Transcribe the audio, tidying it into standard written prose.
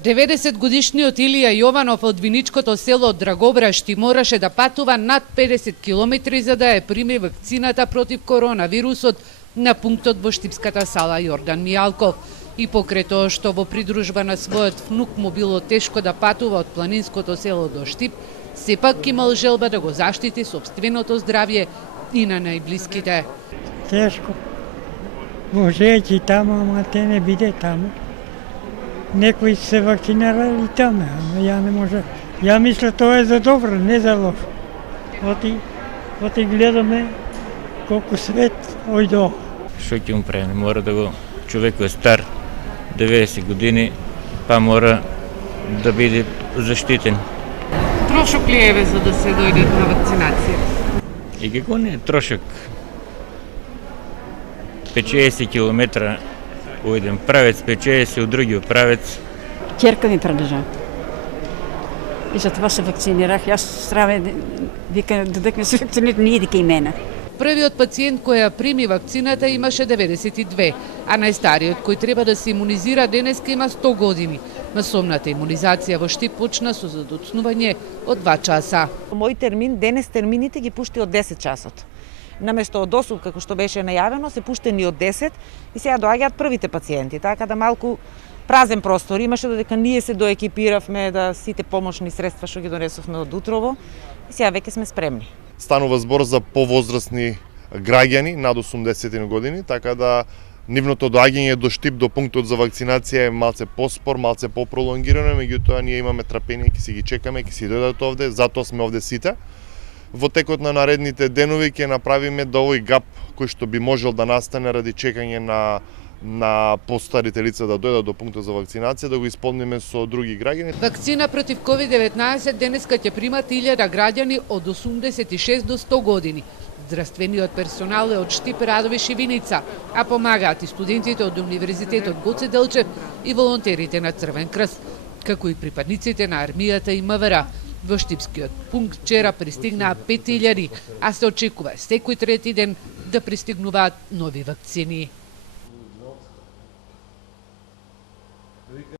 90-годишниот Илија Јованов од виничкото село Драгобрашти мораше да патува над 50 километри за да ја прими вакцината против коронавирусот на пунктот во штипската сала Јордан Мијалков. И покрај тоа што во придружба на својот внук му било тешко да патува од планинското село до Штип, сепак имал желба да го заштити сопственото здравје и на најблиските. Тешко. Можејќи таму, ама те не биде таму. Некои се вакцинирали таму, ама ја не може. Ја мисля тоа е за добро, не за лошо. Оти гледаме колку свет ојдо. Што ќе му прави? Мора да го човекот е стар, 90 години, па мора да биде заштитен. Трошок ли еве за да се дојде на вакцинација? И како не трошок? 50 километра у еден правец, 50 у другиот правец. Ќерка ми прилежа. И за това се вакцинирах. Јас страве вика додека се вакцинирав не иде кај мене. Првиот пациент кој ја прими вакцината имаше 92, а најстариот кој треба да се имунизира денеска има 100 години. Масовната имунизација во Штип почна со задоцнување од 2 часа. Мој термин, денес термините ги пушти од 10 часот. Наместо од 8, како што беше најавено, се пуштени од 10 и сега доаѓаат првите пациенти, така да малку празен простор имаше додека ние се доекипиравме да сите помошни средства што ги донесовме од утрово и сега веќе сме спремни. Станува збор за повозрастни граѓани над 80 години, така да нивното доаѓање до Штип, до пунктот за вакцинација е малце поспор, малце попролонгирано, меѓутоа ние имаме трпение, ќе си ги чекаме, ќе си дојдат овде, затоа сме овде сите. Во текот на наредните денови ќе направиме да овој гап кој што би можел да настане ради чекање на постарите лица да дојдат до пунктот за вакцинација, да го исполниме со други граѓани. Вакцина против COVID-19 денеска ќе примат 1000 граѓани од 86 до 100 години. Здравствениот персонал е од Штип, Радовиш и Виница, а помагаат и студентите од Универзитетот Гоце Делчев и волонтерите на Црвен крст, како и припадниците на армијата и МВР. Во Штипскиот пункт вчера пристигнаа 5000, а се очекува секој трети ден да пристигнуваат нови вакцини.